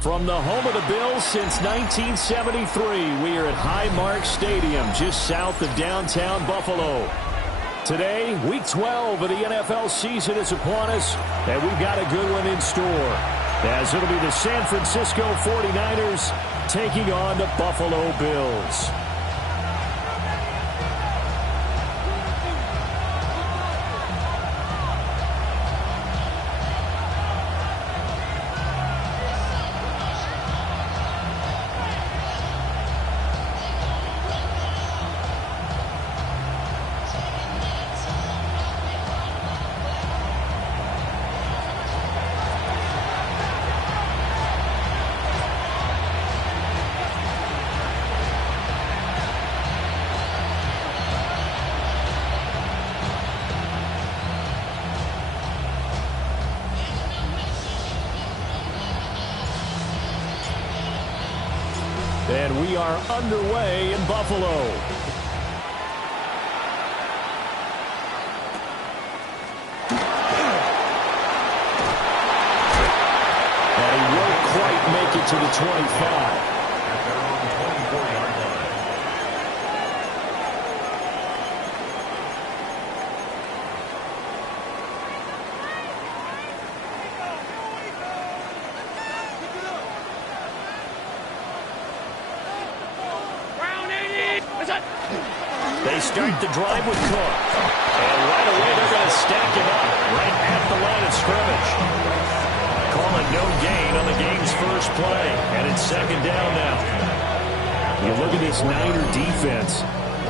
From the home of the Bills since 1973, we are at Highmark Stadium, just south of downtown Buffalo. Today, Week 12 of the NFL season is upon us, and we've got a good one in store, as it'll be the San Francisco 49ers taking on the Buffalo Bills. And we are underway in Buffalo. And he won't quite make it to the 25. They start the drive with Cook. And right away they're going to stack him up right at the line of scrimmage. Call it no gain on the game's first play. And it's second down now. You look at this Niner defense.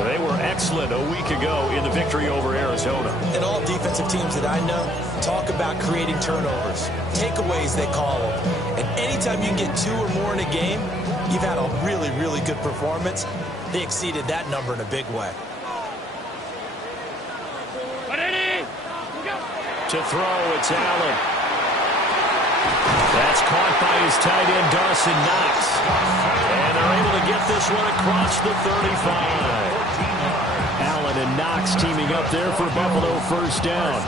They were excellent a week ago in the victory over Arizona. And all defensive teams that I know talk about creating turnovers. Takeaways, they call them. And anytime you can get 2 or more in a game, you've had a really, really good performance. They exceeded that number in a big way. To throw, it's Allen. That's caught by his tight end, Dawson Knox. And they're able to get this one across the 35. Allen and Knox teaming up there for Buffalo first down.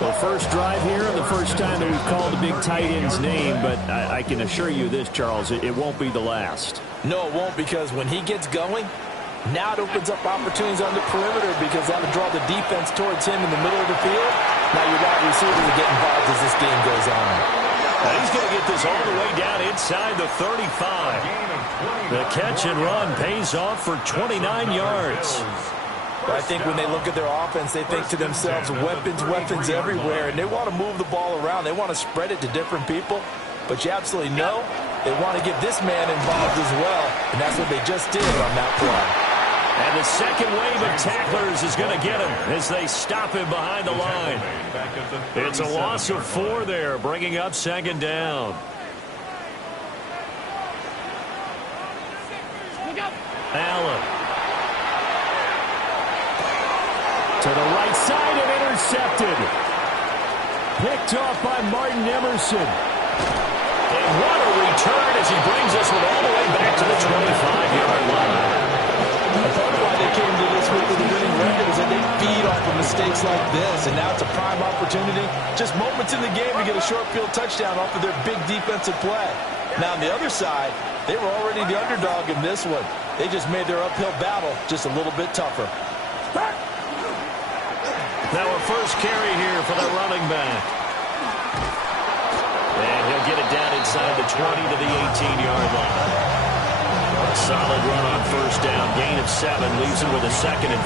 The first drive here, and the first time that we've called the big tight end's name, but I can assure you this, Charles, it won't be the last. No, it won't, because when he gets going, now it opens up opportunities on the perimeter because that'll draw the defense towards him in the middle of the field. Now your wide receiver will get involved as this game goes on. Now he's going to get this all the way down inside the 35. The catch and run pays off for 29 yards. But I think when they look at their offense, they think to themselves, weapons, weapons everywhere, and they want to move the ball around. They want to spread it to different people. But you absolutely know they want to get this man involved as well, and that's what they just did on that play. And the second wave of tacklers is going to get him as they stop him behind the line. It's a loss of 4 there, bringing up second down. Allen. To the right side and intercepted. Picked off by Martin Emerson. And what a return as he brings this one all the way back to the 25-yard line. Part of why they came to this week with a winning record is that they feed off of mistakes like this, and now it's a prime opportunity. Just moments in the game to get a short field touchdown off of their big defensive play. Now on the other side, they were already the underdog in this one. They just made their uphill battle just a little bit tougher. Now a first carry here for the running back. And he'll get it down inside the 20 to the 18-yard line. A solid run on first down. Gain of 7. Leaves it with a 2nd and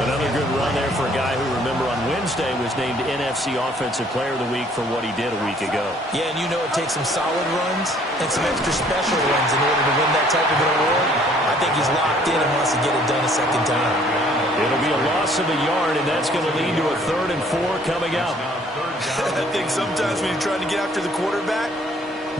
3. Another good run there for a guy who, remember, on Wednesday was named NFC Offensive Player of the Week for what he did a week ago. Yeah, and you know it takes some solid runs and some extra special runs in order to win that type of an award. I think he's locked in and wants to get it done a second time. It'll be a loss of a yard, and that's going to lead to a 3rd and 4 coming up. I think sometimes when you're trying to get after the quarterback,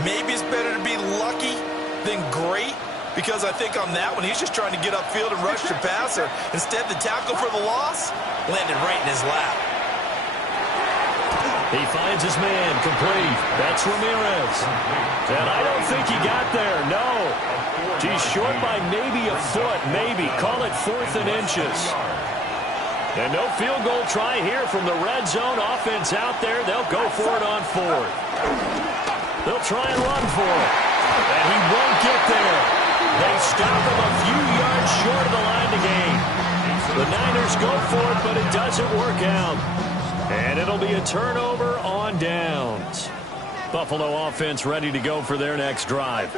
maybe it's better to be lucky than great, because I think on that one, he's just trying to get upfield and rush the passer. Instead, the tackle for the loss landed right in his lap. He finds his man complete. That's Ramirez. And I don't think he got there, no. He's short by maybe a foot, maybe. Call it 4th and inches. And no field goal try here from the red zone offense out there. They'll go for it on 4th. They'll try and run for it. And he won't get there. They stop him a few yards short of the line to gain. The Niners go for it, but it doesn't work out. And it'll be a turnover on downs. Buffalo offense ready to go for their next drive.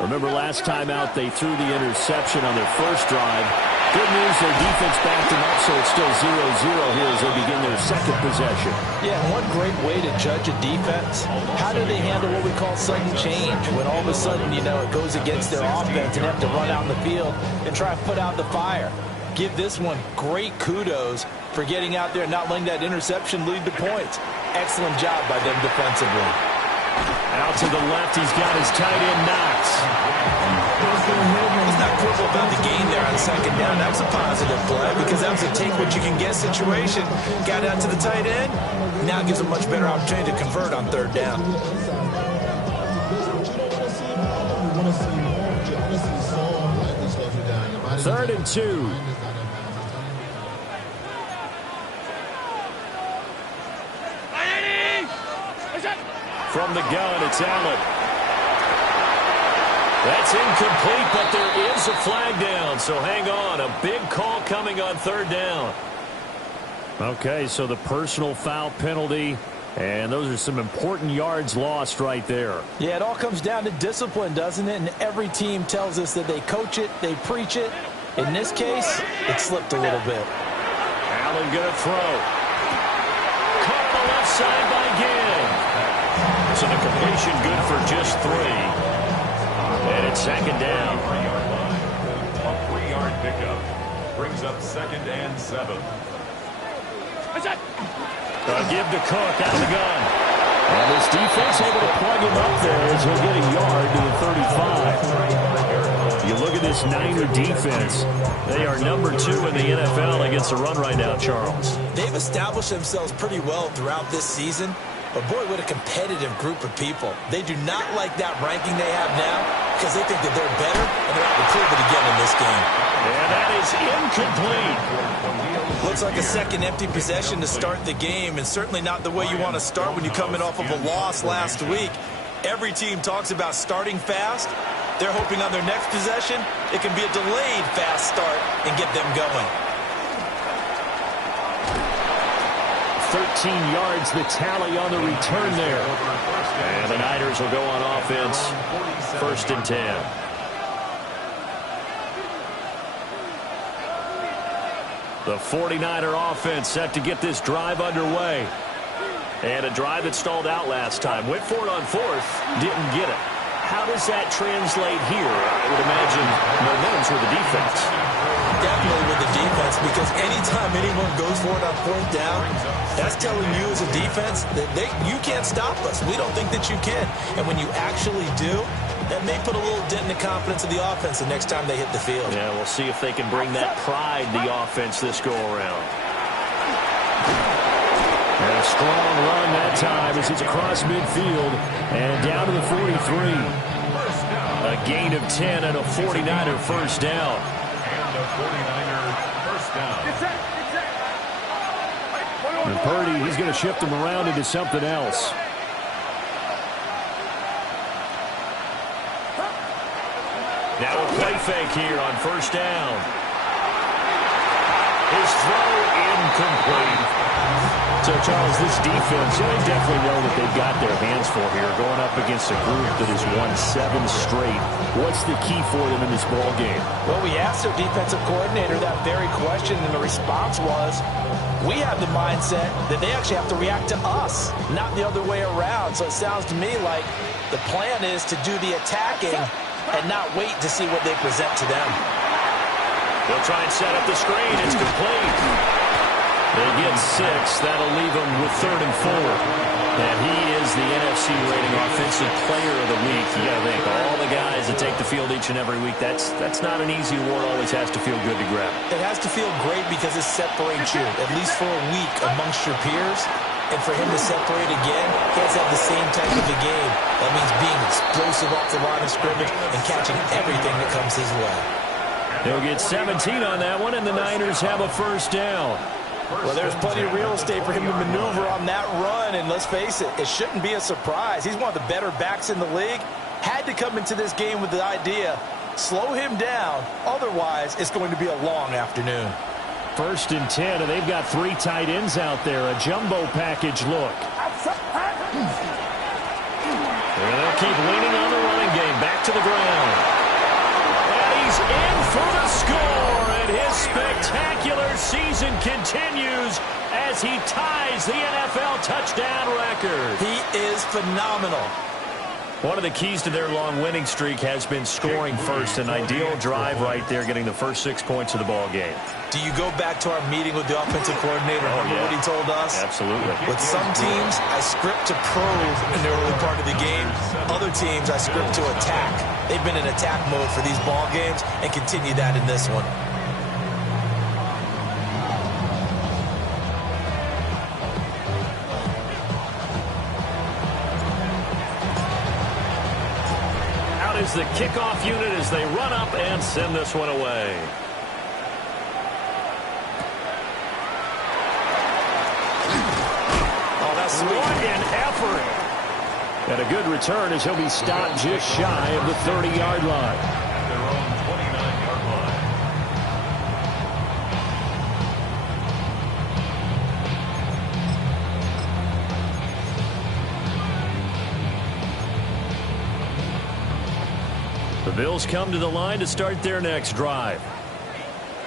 Remember last time out they threw the interception on their first drive. Good news, their defense backed them up, so it's still 0-0 here as they begin their second possession. Yeah, one great way to judge a defense, how do they handle what we call sudden change? When all of a sudden, you know, it goes against their offense and have to run out in the field and try to put out the fire. Give this one great kudos for getting out there and not letting that interception lead to points. Excellent job by them defensively. Out to the left, he's got his tight end Knox. He's not quibble about the gain there on second down. That was a positive play because that was a take-what-you-can-get situation. Got out to the tight end. Now gives a much better opportunity to convert on third down. Third and 2. From the gun, it's Allen. That's incomplete, but there is a flag down, so hang on. A big call coming on third down. Okay, so the personal foul penalty, and those are some important yards lost right there. Yeah, it all comes down to discipline, doesn't it? And every team tells us that they coach it, they preach it. In this case, it slipped a little bit. Allen going to throw. Caught on the left side by Ginn. So the completion good for just 3. And it's second down. A 3-yard pickup brings up 2nd and 7. Give to Cook out of the gun. And this defense able to plug him up there as he'll get a yard to the 35. You look at this Niner defense. They are number 2 in the NFL against the run right now, Charles. They've established themselves pretty well throughout this season. But, boy, what a competitive group of people. They do not like that ranking they have now because they think that they're better, and they're out to prove it again in this game. And that is incomplete. Looks like a second empty possession to start the game, and certainly not the way you want to start when you're coming off of a loss last week. Every team talks about starting fast. They're hoping on their next possession it can be a delayed fast start and get them going. 13 yards, the tally on the return there. And the Niners will go on offense, 1st and 10. The 49er offense set to get this drive underway. And a drive that stalled out last time. Went for it on 4th, didn't get it. How does that translate here? I would imagine momentum's with the defense. Definitely with the defense, because anytime anyone goes for it on 4th down, that's telling you as a defense that you can't stop us. We don't think that you can. And when you actually do, that may put a little dent in the confidence of the offense the next time they hit the field. Yeah, we'll see if they can bring that pride to the offense this go-around. And a strong run that time as it's across midfield and down to the 43. A gain of 10 and a 49er first down. And a 49er first down. And Purdy, he's going to shift him around into something else. Now a play fake here on first down. His throw incomplete. So, Charles, this defense, they definitely know that they've got their hands full here, going up against a group that has won 7 straight. What's the key for them in this ball game? Well, we asked their defensive coordinator that very question, and the response was, we have the mindset that they actually have to react to us, not the other way around. So it sounds to me like the plan is to do the attacking and not wait to see what they present to them. They'll try and set up the screen. It's complete. They get 6. That'll leave them with 3rd and 4. And he is the NFC rating offensive player of the week. You got to think, all the guys that take the field each and every week, that's not an easy award. Always has to feel good to grab. It has to feel great because it separates you, at least for a week, amongst your peers. And for him to separate again, he has to have the same type of a game. That means being explosive off the line of scrimmage and catching everything that comes his way. They'll get 17 on that one, and the Niners have a first down. Well, there's plenty of real estate for him to maneuver on that run, and let's face it, it shouldn't be a surprise. He's one of the better backs in the league. Had to come into this game with the idea, slow him down, otherwise it's going to be a long afternoon. 1st and 10, and they've got 3 tight ends out there, a jumbo package look. And they'll keep leaning on the running game, back to the ground. And he's in for the score, and his spectacular season continues as he ties the NFL touchdown record. He is phenomenal. One of the keys to their long winning streak has been scoring first. An ideal drive right there, getting the first 6 points of the ball game. Do you go back to our meeting with the offensive coordinator? Remember what he told us? Absolutely. With some teams, I script to probe in the early part of the game. Other teams, I script to attack. They've been in attack mode for these ball games and continue that in this one. Is the kickoff unit as they run up and send this one away. Oh, that's sweet. What an effort. And a good return as he'll be stopped just shy of the 30-yard line. At their own 29-yard line. The Bills come to the line to start their next drive.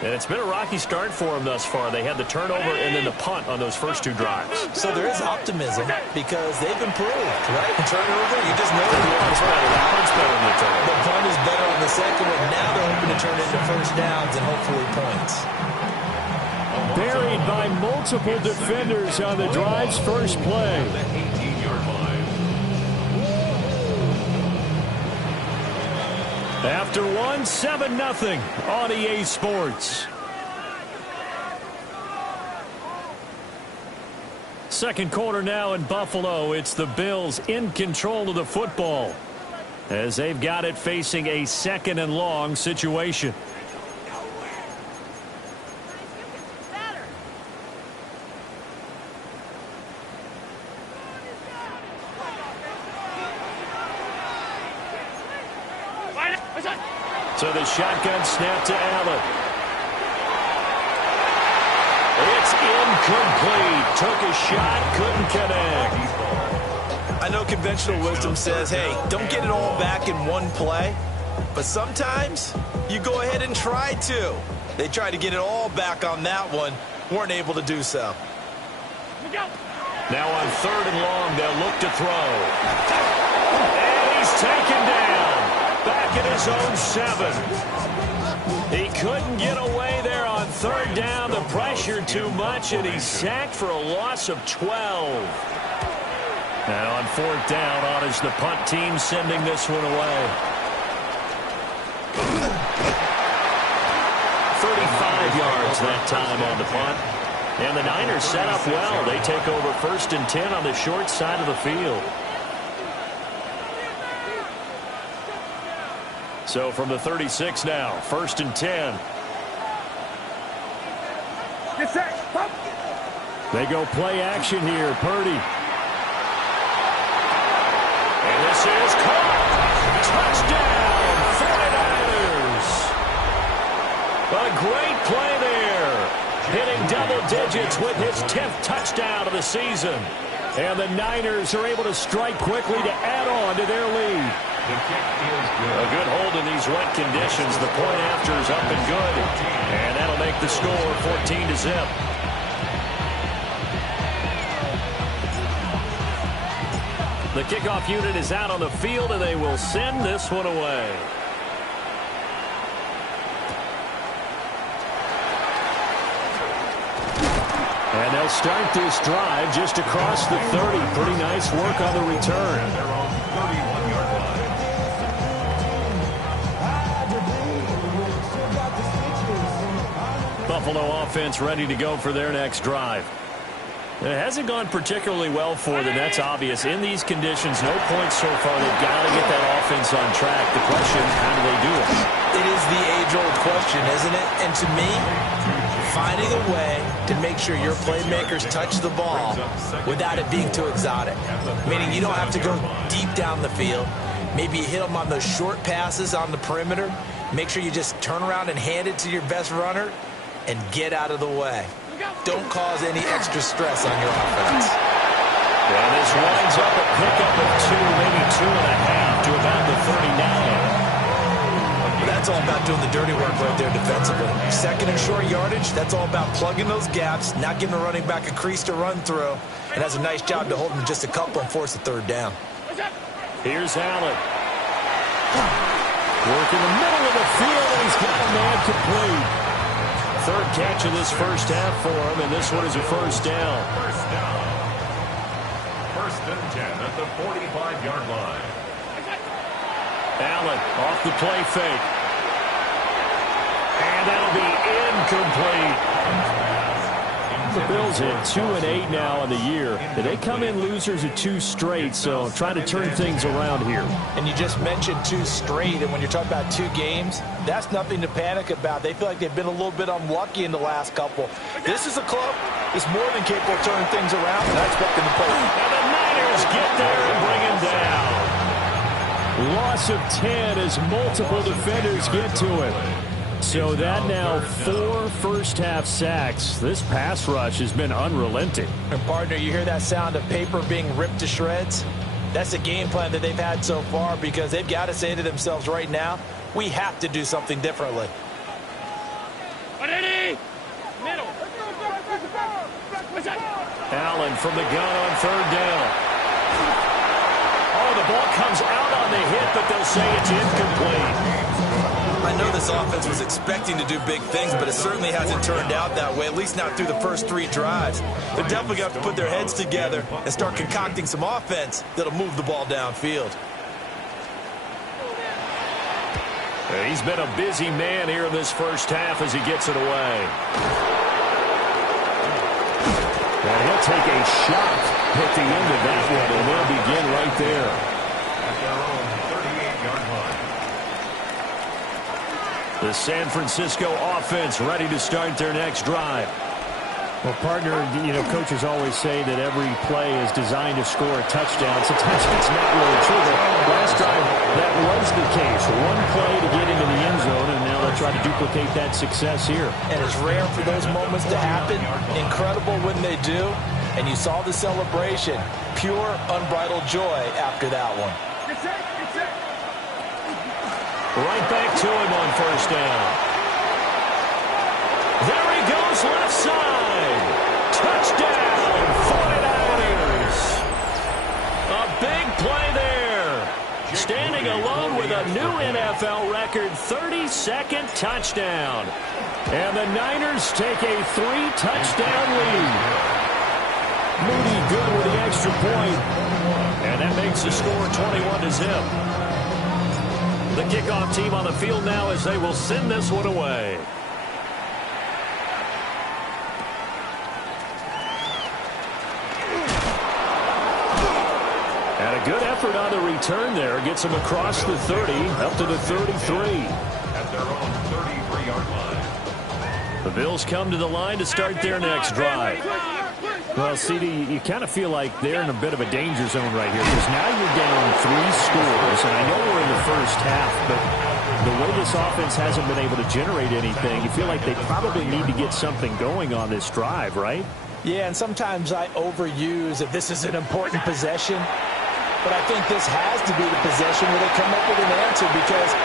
And it's been a rocky start for them thus far. They had the turnover and then the punt on those first 2 drives. So there is optimism because they've improved, right? Turnover, you just know the punt's better. The punt's better than the turnover. The punt is better on the second one. Now they're hoping to turn it into first downs and hopefully points. Buried by multiple defenders on the drive's first play. The 18-yard line. After 1, 7-0 on EA Sports. Second quarter now in Buffalo. It's the Bills in control of the football as they've got it facing a 2nd and long situation. So the shotgun snap to Allen. It's incomplete. Took a shot, couldn't connect. I know conventional wisdom says, hey, don't get it all back in one play. But sometimes you go ahead and try to. They tried to get it all back on that one. Weren't able to do so. Now on 3rd and long, they'll look to throw. And he's taken down. Back at his own 7. He couldn't get away there on 3rd down. The pressure too much, and he's sacked for a loss of 12. And on 4th down, on is the punt team sending this one away. 35 yards that time on the punt. And the Niners set up well. They take over 1st and 10 on the short side of the field. So from the 36 now, 1st and 10. They go play action here. Purdy. And this is caught. Touchdown, 49ers. A great play there. Hitting double digits with his 10th touchdown of the season. And the Niners are able to strike quickly to add on to their lead. The kick is good. A good hold in these wet conditions. The point after is up and good. And that'll make the score 14-0. The kickoff unit is out on the field, and they will send this one away. And they'll start this drive just across the 30. Pretty nice work on the return. At their own 31-yard line. Buffalo offense ready to go for their next drive. It hasn't gone particularly well for them. That's obvious. In these conditions, no points so far. They've got to get that offense on track. The question, how do they do it? It is the age-old question, isn't it? And to me, finding a way to make sure your playmakers touch the ball without it being too exotic. Meaning you don't have to go deep down the field. Maybe you hit them on those short passes on the perimeter. Make sure you just turn around and hand it to your best runner and get out of the way. Don't cause any extra stress on your offense. And this winds up a pickup of 2, maybe 2.5 to about the 39. That's all about doing the dirty work right there defensively. Second and short yardage, that's all about plugging those gaps, not giving the running back a crease to run through, and has a nice job to hold him just a couple and force a third down. Here's Allen. Work in the middle of the field, and he's got a man complete. Third catch of this first half for him, and this one is a first down. First down. First and 10 at the 45-yard line. Allen off the play fake. And that'll be incomplete. The Bills at 2-8 now in the year. They come in losers at 2 straight, so trying to turn things around here. And you just mentioned 2 straight, and when you're talking about 2 games, that's nothing to panic about. They feel like they've been a little bit unlucky in the last couple. This is a club that's more than capable of turning things around, and I expect them to play. And the Niners get there and bring him down. Loss of 10 as multiple defenders get to him. So that now 4 first-half sacks. This pass rush has been unrelenting. And, partner, you hear that sound of paper being ripped to shreds? That's the game plan that they've had so far because they've got to say to themselves right now, we have to do something differently. Allen from the gun on third down. Oh, the ball comes out on the hit, but they'll say it's incomplete. I know this offense was expecting to do big things, but it certainly hasn't turned out that way, at least not through the first 3 drives. They're definitely going to have to put their heads together and start concocting some offense that'll move the ball downfield. He's been a busy man here in this first half as he gets it away. And he'll take a shot at the end of that one, and they'll begin right there. At their own 38-yard line. The San Francisco offense ready to start their next drive. Well, partner, you know, coaches always say that every play is designed to score a touchdown. Sometimes it's not really true, but last time that was the case. One play to get into the end zone, and now they'll try to duplicate that success here. And it's rare for those moments to happen. Incredible when they do. And you saw the celebration. Pure, unbridled joy after that one. Right back to him on first down. There he goes, left side. Touchdown, 49ers. A big play there. Standing alone with a new NFL record 32nd touchdown. And the Niners take a 3-touchdown lead. Moody good with the extra point. And that makes the score 21-0. The kickoff team on the field now as they will send this one away. And a good effort on the return there. Gets them across the 30, up to the 33. At their own 33-yard line. The Bills come to the line to start their next drive. Well, CD, you kind of feel like they're in a bit of a danger zone right here because now you're down 3 scores, and I know we're in the first half, but the way this offense hasn't been able to generate anything, you feel like they probably need to get something going on this drive, right? Yeah, and sometimes I overuse that this is an important possession, but I think this has to be the possession where they come up with an answer because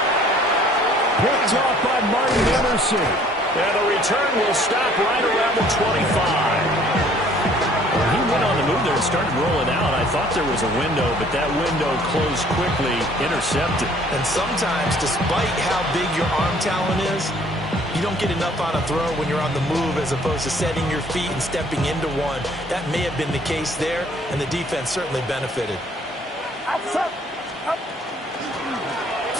picked off by Martin Emerson. And the return will stop right around the 25. He went on the move there and started rolling out. I thought there was a window, but that window closed quickly, intercepted. And sometimes, despite how big your arm talent is, you don't get enough on a throw when you're on the move as opposed to setting your feet and stepping into one. That may have been the case there, and the defense certainly benefited.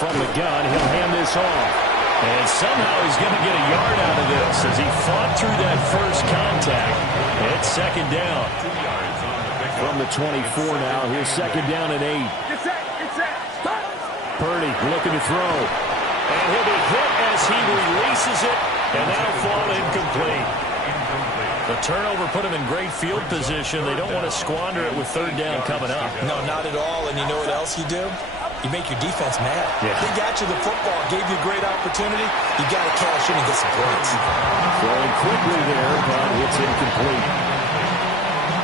From the gun, he'll hand this off. And somehow he's going to get a yard out of this as he fought through that first contact. It's second down. 2 yards on the pickup. From the 24 now, here's second down and 8. Purdy looking to throw. And he'll be hit as he releases it And that'll fall incomplete. The turnover put them in great field position. They don't want to squander it with third down coming up. No, not at all. And you know what else you do? You make your defense mad. Yeah. They got you the football, gave you a great opportunity. You got to cash in and get some points. Throwing quickly there, but it's incomplete.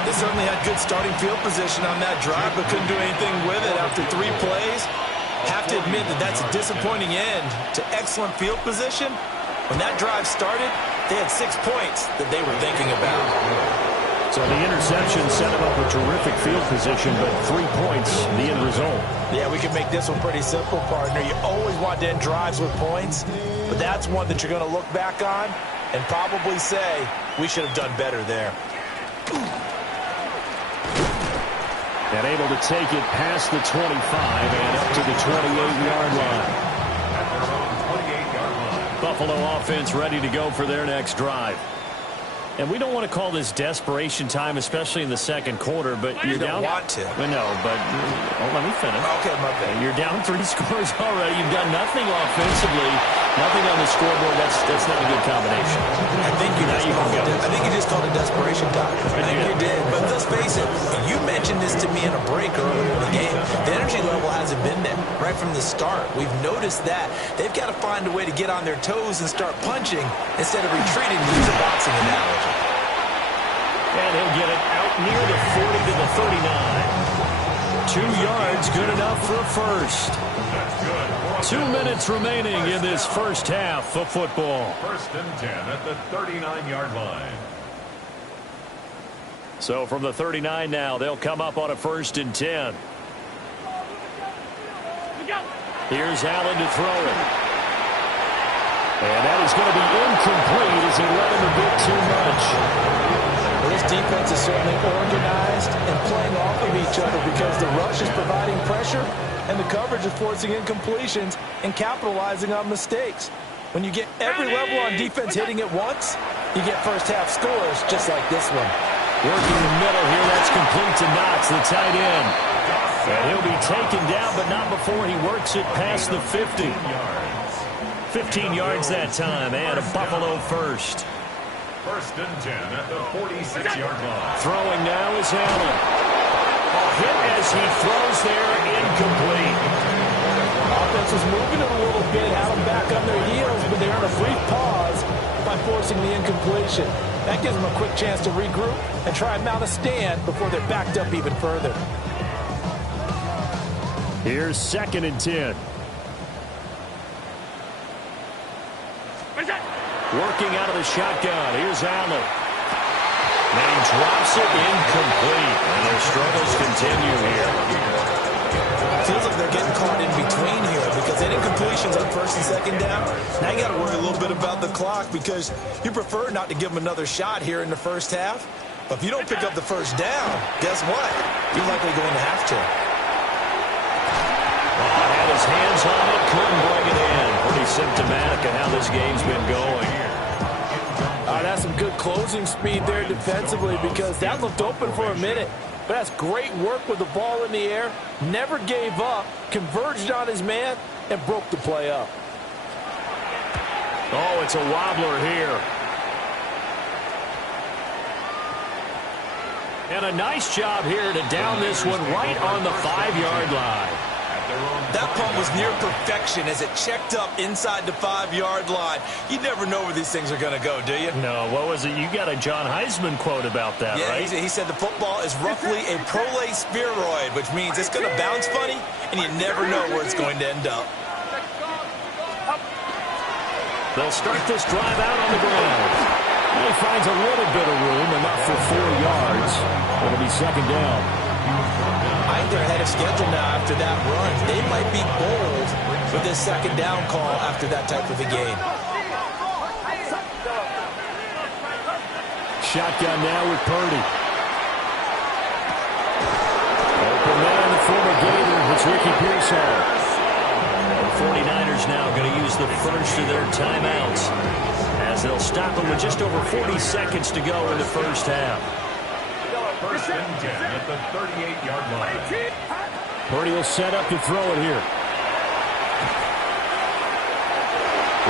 They certainly had good starting field position on that drive, but couldn't do anything with it after 3 plays. Have to admit that that's a disappointing end to excellent field position. When that drive started, they had 6 points that they were thinking about. So the interception set them up a terrific field position, but 3 points, the end result. Yeah, we can make this one pretty simple, partner. You always want to end drives with points, but that's one that you're going to look back on and probably say, we should have done better there. And able to take it past the 25 and up to the 28-yard line. At their own 28-yard line. Buffalo offense ready to go for their next drive. And we don't want to call this desperation time, especially in the second quarter, but you're down. You don't want to. No, but let me finish. Okay, my bad. You're down 3 scores already. You've done nothing offensively, nothing on the scoreboard. That's not a good combination. I think you just called it desperation time. I think you did. But let's face it, you mentioned this to me in a break earlier in the game. The energy level hasn't been there right from the start. We've noticed that. They've got to find a way to get on their toes and start punching instead of retreating, to use a boxing analogy. And he'll get it out near the 40 to the 39. 2 yards, good enough for a first. That's good. 2 minutes remaining in this first half of football. 1st and 10 at the 39-yard line. So from the 39 now, they'll come up on a 1st and 10. Here's Allen to throw it. And that is going to be incomplete as he let him a bit too much. Well, this defense is certainly organized and playing off of each other because the rush is providing pressure and the coverage is forcing incompletions and capitalizing on mistakes. When you get every level on defense hitting at once, you get first half scores just like this one. Working the middle here, that's complete to Knox, the tight end. And he'll be taken down, but not before he works it past the 50. 15 yards that time, and a Buffalo first. 1st and 10 at the 46-yard line. Throwing now is Allen. A hit as he throws there, incomplete. Offense was moving it a little bit, had them back on their heels, but they earned a brief pause by forcing the incompletion. That gives them a quick chance to regroup and try and mount a stand before they're backed up even further. Here's 2nd and 10. Working out of the shotgun. Here's Allen. And he drops it incomplete. And their struggles continue here. Feels like they're getting caught in between here because they didn't completions on 1st and 2nd down. Now you got to worry a little bit about the clock because you prefer not to give them another shot here in the first half. But if you don't pick up the first down, guess what? You're likely going to have to. Had his hands on it, couldn't bring it in. Pretty symptomatic of how this game's been going. That's some good closing speed there defensively because that looked open for a minute. But that's great work with the ball in the air. Never gave up, converged on his man, and broke the play up. Oh, it's a wobbler here. And a nice job here to down this one right on the 5-yard line. That punt was near perfection as it checked up inside the 5-yard line. You never know where these things are going to go, do you? No, what was it? You got a John Heisman quote about that, yeah, right? He said the football is roughly a prolate spheroid, which means it's going to bounce funny, and you never know where it's going to end up. They'll start this drive out on the ground. He finds a little bit of room, enough for 4 yards. It'll be 2nd down. I think they're ahead of schedule now after that run. They might be bold with this 2nd down call after that type of a game. Shotgun now with Purdy. Open man, the former Gator. It's Ricky Pearsall. The 49ers now going to use the first of their timeouts as they'll stop them with just over 40 seconds to go in the first half. 1st and 10 at the 38-yard line. Purdy will set up to throw it here.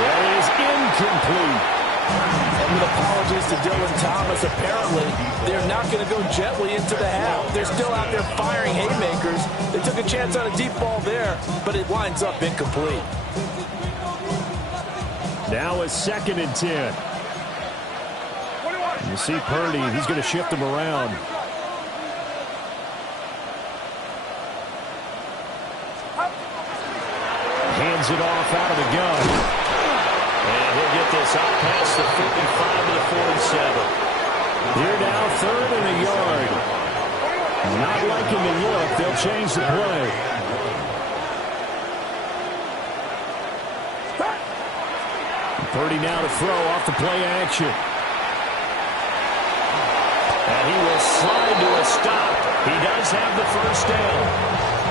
That is incomplete. And with apologies to Dylan Thomas, apparently they're not going to go gently into the half. They're still out there firing haymakers. They took a chance on a deep ball there, but it winds up incomplete. Now a 2nd and 10. You see Purdy, he's going to shift him around. Hands it off out of the gun. And he'll get this out past the 55 to the 47. Here now, 3rd and a yard. Not liking the look. They'll change the play. Purdy now to throw off the play action. And he will slide to a stop. He does have the first down.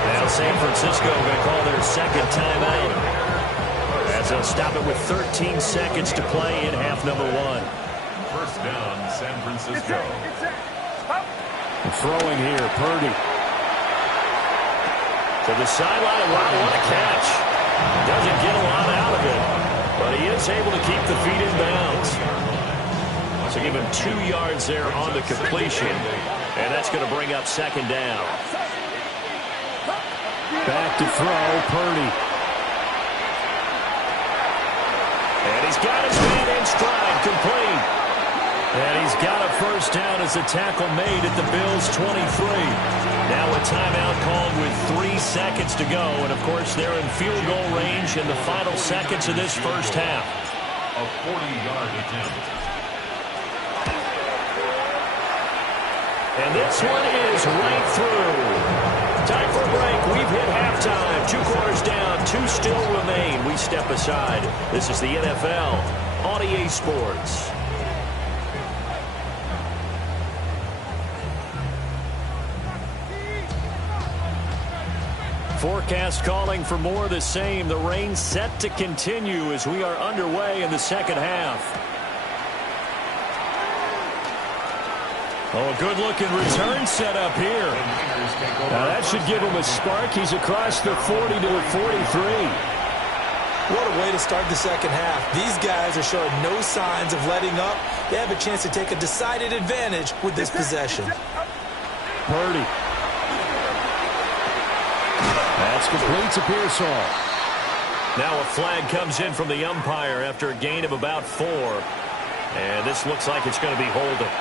Now San Francisco going to call their 2nd timeout, as they'll stop it with 13 seconds to play in half number 1. First down, San Francisco. Throwing here, Purdy. To the sideline. Wow, what a catch. Doesn't get a lot out of it, but he is able to keep the feet in bounds. So give him 2 yards there on the completion, and that's going to bring up 2nd down. Back to throw, Purdy. And he's got his man in stride, complete. And he's got a first down as the tackle made at the Bills' 23. Now a timeout called with 3 seconds to go. And, of course, they're in field goal range in the final seconds of this first half. A 40-yard attempt. And this one is right through. Time for a break. We've hit halftime. 2 quarters down. 2 still remain. We step aside. This is the NFL on EA Sports. Forecast calling for more of the same. The rain set to continue as we are underway in the second half. Oh, a good-looking return set up here. Now, that should give him a spark. He's across the 40 to the 43. What a way to start the second half. These guys are showing no signs of letting up. They have a chance to take a decided advantage with this possession. Purdy. That's complete to Pearsall. Now a flag comes in from the umpire after a gain of about 4. And this looks like it's going to be holding.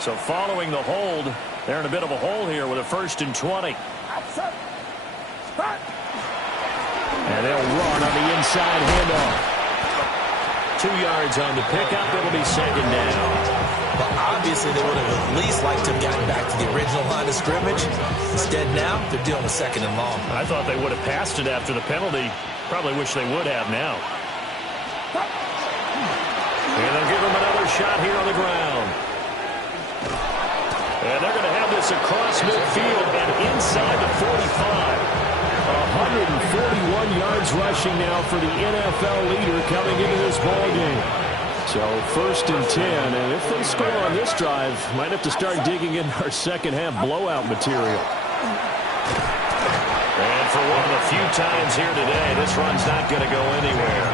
So following the hold, they're in a bit of a hole here with a 1st and 20. And they'll run on the inside handoff. 2 yards on the pickup. It'll be 2nd down. But obviously they would have at least liked to have gotten back to the original line of scrimmage. Instead now, they're dealing with 2nd and long. I thought they would have passed it after the penalty. Probably wish they would have now. And they'll give him another shot here on the ground. And they're going to have this across midfield and inside the 45. 141 yards rushing now for the NFL leader coming into this ball game. So 1st and 10, and if they score on this drive, might have to start digging in our second half blowout material. And for one of the few times here today, this run's not going to go anywhere.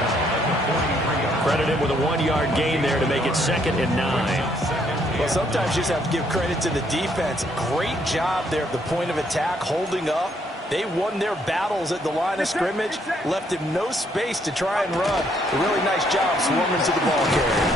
Credit him with a 1-yard gain there to make it 2nd and 9. Well, sometimes you just have to give credit to the defense. Great job there at the point of attack, holding up. They won their battles at the line of scrimmage, left him no space to try and run. A really nice job swarming to the ball carrier.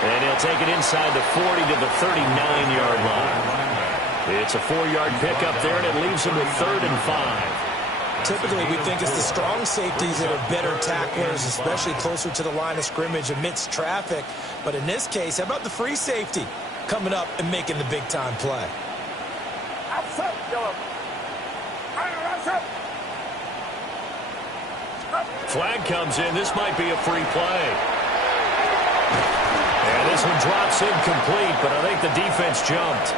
And he'll take it inside the 40 to the 39-yard line. It's a 4-yard pickup there, and it leaves him with 3rd and 5. Typically, we think it's the strong safeties that are better tacklers, especially closer to the line of scrimmage amidst traffic. But in this case, how about the free safety coming up and making the big-time play? Flag comes in. This might be a free play. And this one drops incomplete, but I think the defense jumped.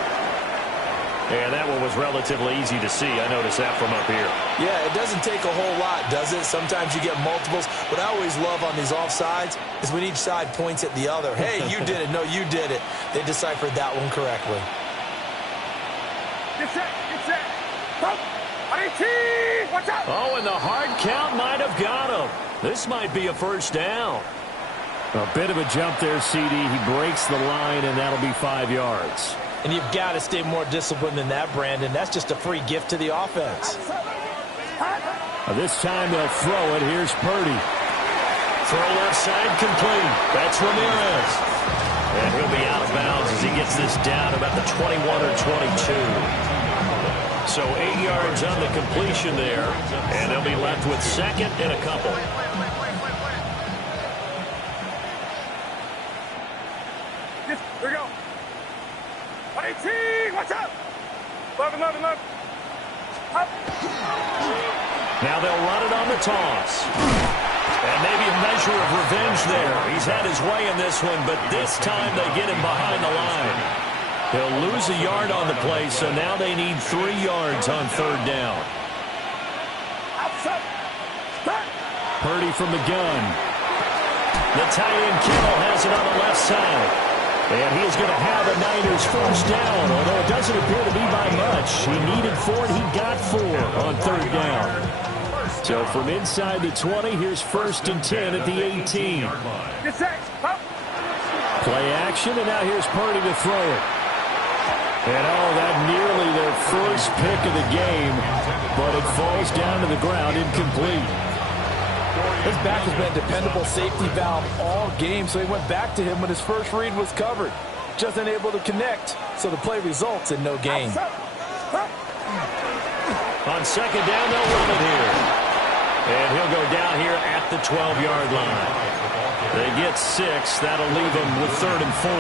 And that one was relatively easy to see. I noticed that from up here. Yeah, it doesn't take a whole lot, does it? Sometimes you get multiples. What I always love on these offsides is when each side points at the other. Hey, you did it. No, you did it. They deciphered that one correctly. Oh, and the hard count might have got him. This might be a first down. A bit of a jump there, CD. He breaks the line, and that'll be 5 yards. And you've got to stay more disciplined than that, Brandon. That's just a free gift to the offense. This time they'll throw it. Here's Purdy. Throw left side complete. That's Ramirez. And he'll be out of bounds as he gets this down about the 21 or 22. So 8 yards on the completion there. And they'll be left with second and a couple. Here we go. 18, watch out. 11. Up. Now they'll run it on the toss. And maybe a measure of revenge there. He's had his way in this one, but this time they get him behind the line. They'll lose a yard on the play, so now they need 3 yards on third down. Purdy from the gun. The tight end Kittle has it on the left side. And he is going to have a Niners first down, although it doesn't appear to be by much. He needed 4, and he got 4 on third down. So from inside the 20, here's first and 10 at the 18. Play action, and now here's Purdy to throw it. And oh, that nearly their first pick of the game, but it falls down to the ground incomplete. His back has been a dependable safety valve all game, so he went back to him when his first read was covered. Just unable to connect, so the play results in no gain. On second down, they'll run it here. And he'll go down here at the 12-yard line. They get 6. That'll leave them with third and 4.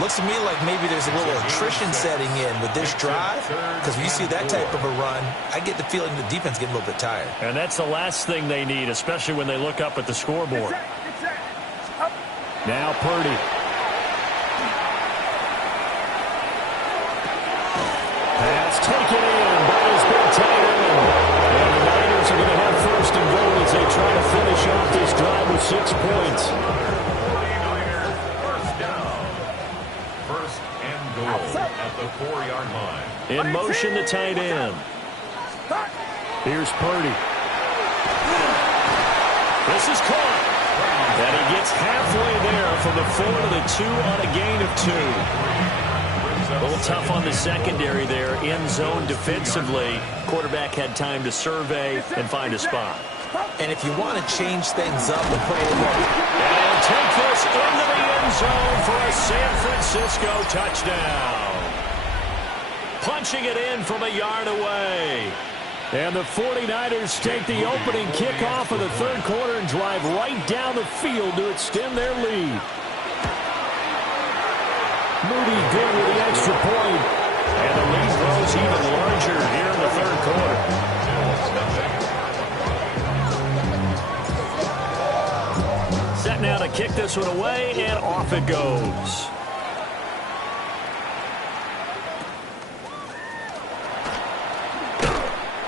Looks to me like maybe there's a little attrition setting in with this drive, because when you see that type of a run, I get the feeling the defense getting a little bit tired. And that's the last thing they need, especially when they look up at the scoreboard. Now Purdy. Pass taken in by his big tight end. And the Niners are going to have first and goal as they try to finish off this drive with 6 points. At the 4-yard line. In motion, the tight end. Here's Purdy. This is caught. And he gets halfway there from the 4 to the 2 on a gain of 2. A little tough on the secondary there. In zone defensively. Quarterback had time to survey and find a spot. And if you want to change things up and play a little more. And take this into the end zone for a San Francisco touchdown. Punching it in from a yard away. And the 49ers take the opening kickoff of the third quarter and drive right down the field to extend their lead. Moody good with the extra point. And the lead grows even larger here in the third quarter. Set now to kick this one away, and off it goes.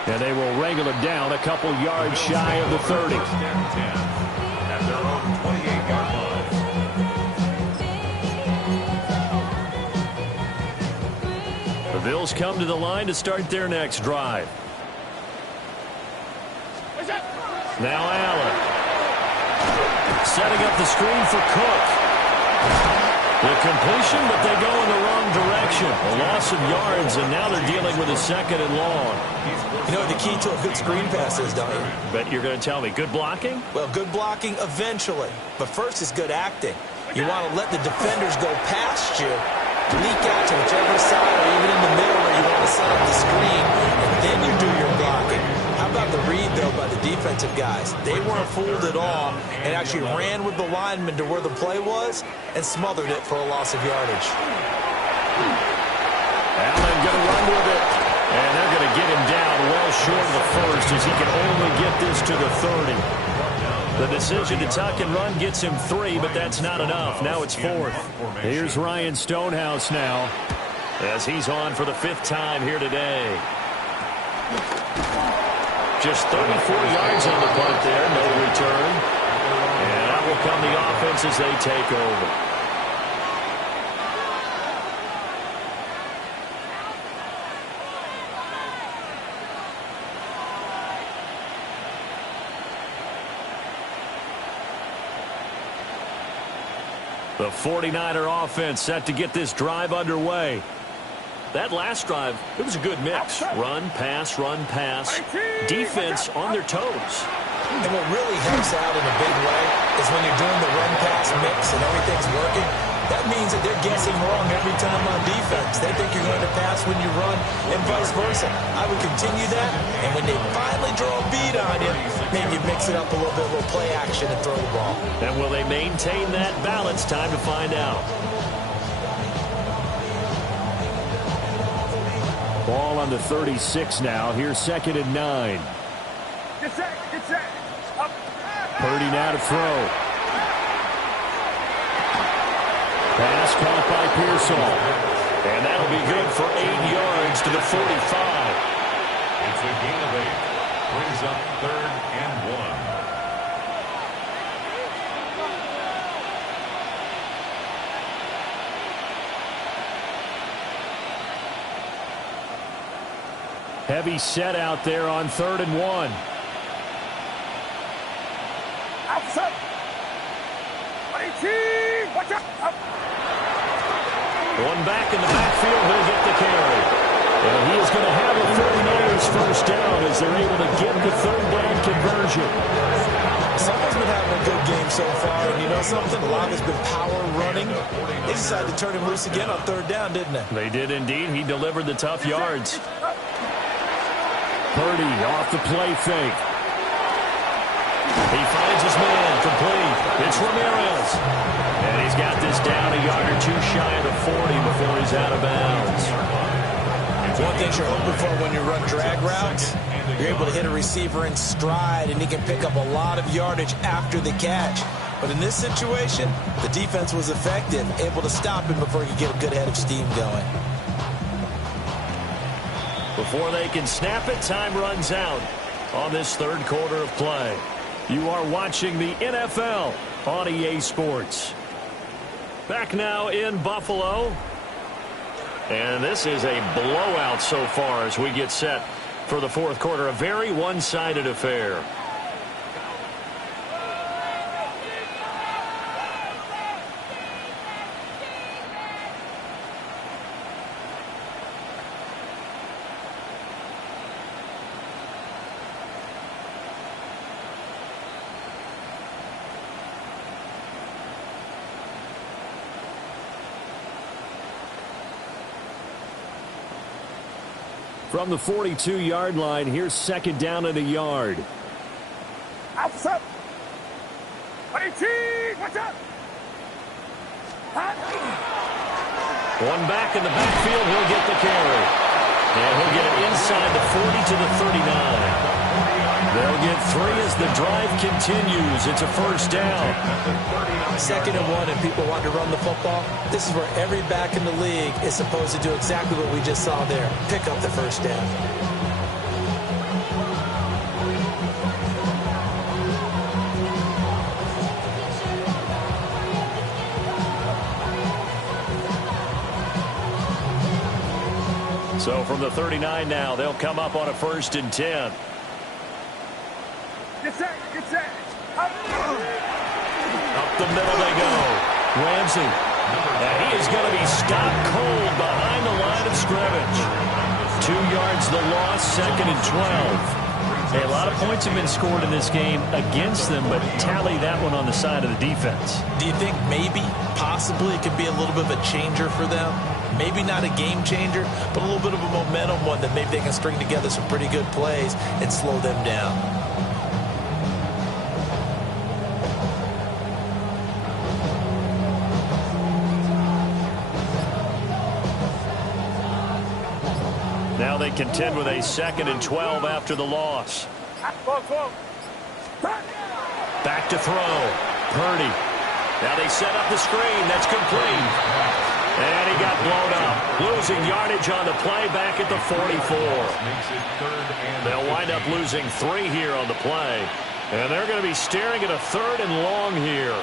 And they will wrangle it down a couple yards shy of the 30. At their own 28-yard line. The Bills come to the line to start their next drive. Now Allen. Setting up the screen for Cook. The completion, but they go in the wrong direction. A loss of yards, and now they're dealing with a second and long. You know what the key to a good screen pass is, don't you? Bet you're going to tell me. Good blocking? Well, good blocking eventually. But first is good acting. You want to let the defenders go past you, leak out to whichever side or even in the middle where you want to set up the screen, and then you do your blocking. How about the read, though, by the defensive guys? They weren't fooled at all and actually ran with the lineman to where the play was and smothered it for a loss of yardage. Allen going to run with it. And they're going to get him down well short of the first as he can only get this to the 30. The decision to tuck and run gets him 3, but that's not enough. Now it's 4th. Here's Ryan Stonehouse now, as he's on for the 5th time here today. Just 34 yards on the punt there, no return. And out will come the offense as they take over. The 49er offense set to get this drive underway. That last drive, it was a good mix. Run, pass, defense on their toes. And what really helps out in a big way is when you're doing the run-pass mix and everything's working, that means that they're guessing wrong every time on defense. They think you're going to pass when you run and vice versa. I would continue that, and when they finally draw a beat on you, maybe mix it up a little bit, a little play action and throw the ball. And will they maintain that balance? Time to find out. Ball on the 36 now. Here's 2nd and 9. Get set. Up. Purdy now to throw. Pass caught by Pearsall. And that'll be good for 8 yards to the 45. It's a gain of 8. Brings up 3rd and 1. Heavy set out there on 3rd and 1. Outside. 18. Watch out. Up. One back in the backfield, he'll get the carry. And he is going to have a 49ers first down as they're able to get the 3rd down conversion. Someone's been having a good game so far, and you know something? A lot of it's been power running. They decided to turn him loose again on 3rd down, didn't they? They did indeed. He delivered the tough yards. Purdy off the play fake. He finds his man complete. It's Ramirez. And he's got this down a yard or two shy of the 40 before he's out of bounds. One thing you're hoping for when you run drag routes, you're able to hit a receiver in stride, and he can pick up a lot of yardage after the catch. But in this situation, the defense was effective, able to stop him before he could get a good head of steam going. Before they can snap it, time runs out on this 3rd quarter of play. You are watching the NFL on EA Sports. Back now in Buffalo. And this is a blowout so far as we get set for the 4th quarter. A very one-sided affair. From the 42-yard line, here's 2nd down and a yard. Outside. 18. Watch out. One back in the backfield, he'll get the carry. And he'll get it inside the 40 to the 39. They'll get 3 as the drive continues. It's a first down. 2nd and 1, and people want to run the football. This is where every back in the league is supposed to do exactly what we just saw there. Pick up the first down. So from the 39 now, they'll come up on a 1st and 10. Get set. Up. Up the middle they go. Ramsey. And he is going to be stopped cold behind the line of scrimmage. 2 yards the loss, 2nd and 12. Hey, a lot of points have been scored in this game against them, but tally that one on the side of the defense. Do you think maybe, possibly, it could be a little bit of a changer for them? Maybe not a game changer, but a little bit of a momentum one that maybe they can string together some pretty good plays and slow them down. Now they contend with a 2nd and 12 after the loss. Back to throw. Purdy. Now they set up the screen. That's complete. And he got blown up. Losing yardage on the play back at the 44. They'll wind up losing 3 here on the play. And they're going to be staring at a 3rd and long here.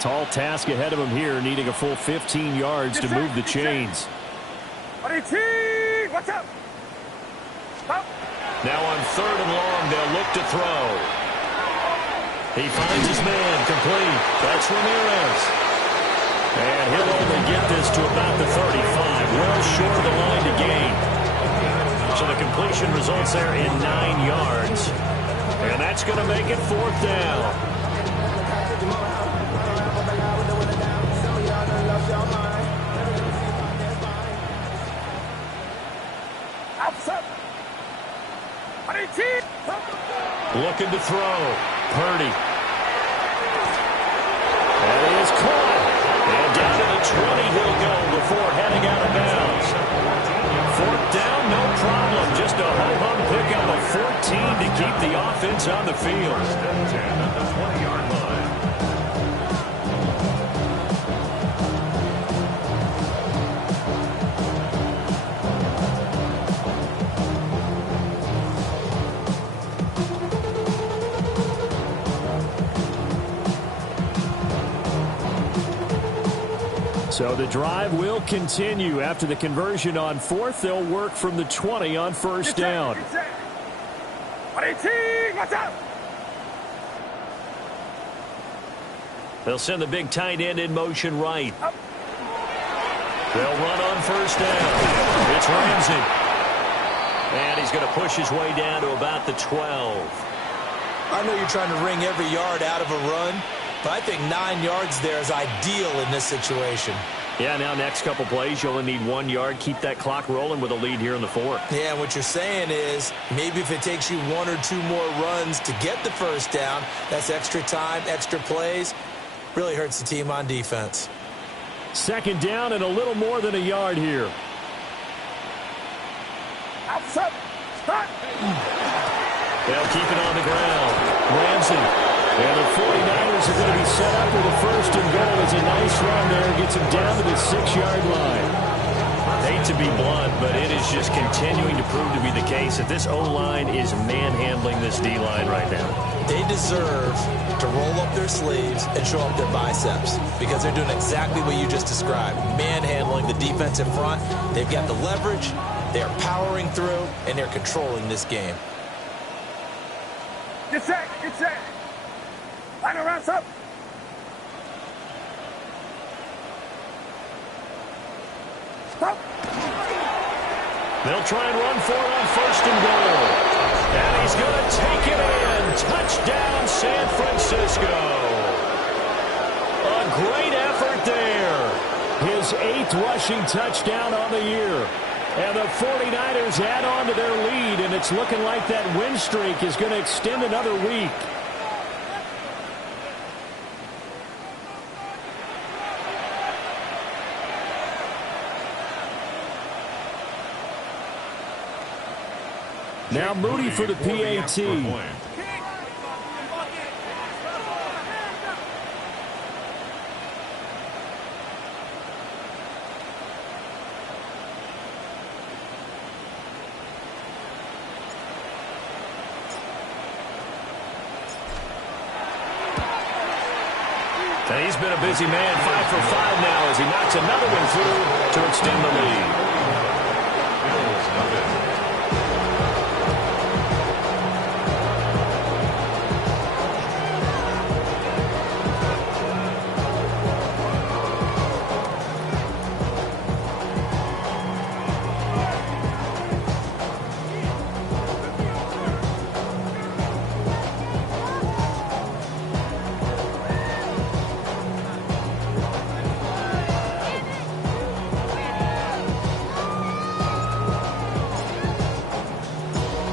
Tall task ahead of him here, needing a full 15 yards to move the chains. Watch out! Stop! Now on 3rd and long, they'll look to throw. He finds his man, complete. That's Ramirez. And he'll only get this to about the 35, well short of the line to gain. So the completion results there in 9 yards. And that's going to make it 4th down. Looking to throw. Purdy. That is caught. And down to the 20 he'll go before heading out of bounds. 4th down, no problem. Just a ho-hum pickup of 14 to keep the offense on the field. 10 at the 20-yard line. So the drive will continue. After the conversion on 4th, they'll work from the 20 on 1st down. Watch out! They'll send the big tight end in motion right. They'll run on 1st down. It's Ramsey. And he's going to push his way down to about the 12. I know you're trying to wring every yard out of a run, but I think 9 yards there is ideal in this situation. Yeah, now next couple plays, you only need 1 yard. Keep that clock rolling with a lead here in the 4th. Yeah, what you're saying is maybe if it takes you 1 or 2 more runs to get the 1st down, that's extra time, extra plays. Really hurts the team on defense. 2nd down and a little more than a yard here. Outside! Start! They'll keep it on the ground. Ramsey. And the 49ers are going to be set up with a 1st and goal. It's a nice run there. Gets him down to the 6-yard line. Hate to be blunt, but it is just continuing to prove to be the case that this O-line is manhandling this D-line right now. They deserve to roll up their sleeves and show up their biceps because they're doing exactly what you just described, manhandling the defensive front. They've got the leverage, they're powering through, and they're controlling this game. Get set! Get set! Line around up! Stop! They'll try and run for it on 1st and goal. And he's going to take it in. Touchdown, San Francisco. A great effort there. His 8th rushing touchdown on the year. And the 49ers add on to their lead, and it's looking like that win streak is going to extend another week. Now Moody for the PAT. And he's been a busy man, 5 for 5 now as he knocks another one through to extend the lead.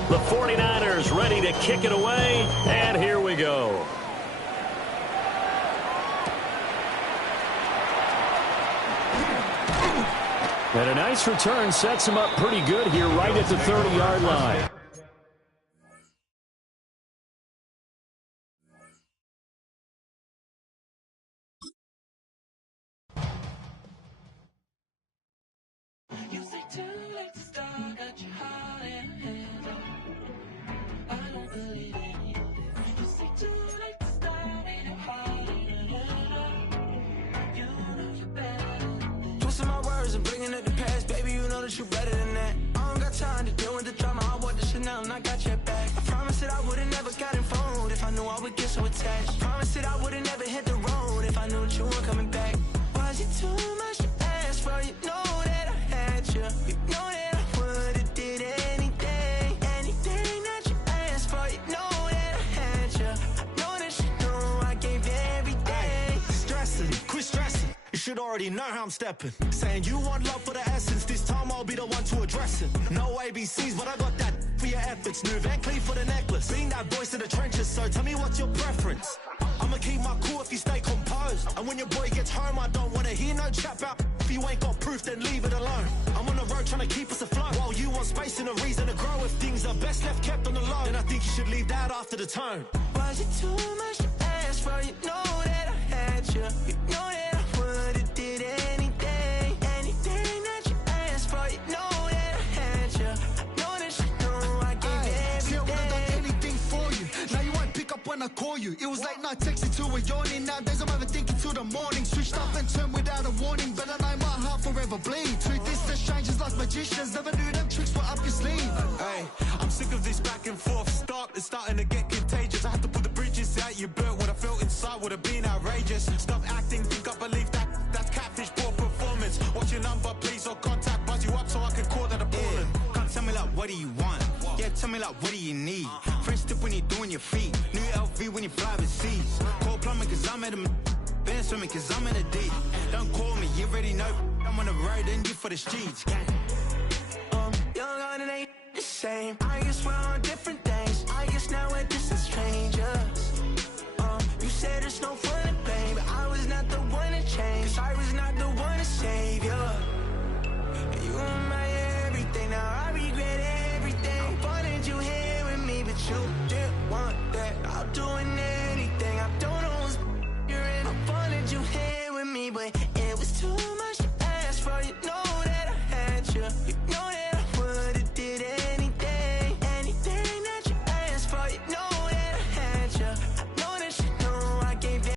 The 49ers ready to kick it away, and here we go. And a nice return sets him up pretty good here right at the 30-yard line. I got your back. I promise that I would've never got involved if I knew I would get so attached. I promise that I would've never hit the road if I knew that you weren't coming back. Was it too much to ask for? You know that I had you. You know that I would've did anything that you asked for. You know that I had you. I know that you know I gave everything. Stressing, quit stressing. You should already know how I'm stepping. Saying you want love for the essence. This time I'll be the one to address it. No ABCs, but I got that for your efforts. New Van Cleef for the necklace. Being that voice in the trenches, so tell me what's your preference. I'ma keep my cool if you stay composed. And when your boy gets home, I don't wanna hear no chat about. If you ain't got proof, then leave it alone. I'm on the road trying to keep us afloat. While you want space and a reason to grow. If things are best left kept on the low, then I think you should leave that after the tone. Was it too much to ask for? You know that I had you. You know that I would've did anything that you asked for. You know that I had you. I know that you know I gave everything. See, I would've done anything for you. Now you won't pick up when I call you. It was late night texting to a yawning. Nowadays I'm overthinking till the morning. Switched up and turned without a warning, but I know my heart forever bleed. Two distant strangers like magicians. Never knew them tricks were up your sleeve. Hey, I'm sick of this back and forth. It's starting to get contagious. I had to put the bridges out you built. What I felt inside would have been outrageous. Stop acting, think I believe that's catfish, poor performance. What's your number, please, or contact, buzz you up so I can call that appalling. Can't tell me like, what do you want? Yeah, tell me like, what do you need? French tip when you're doing your feet. New LV when you fly overseas. Call plumbing cause I'm at a been swimming cause I'm in a deep. Don't call me, you already know. I'm on the road and you for the streets. Young and it ain't the same. I guess we're on different days. I guess now we're distant strangers. You said it's no fun to blame, but I was not the one to change. I was not the one to save you.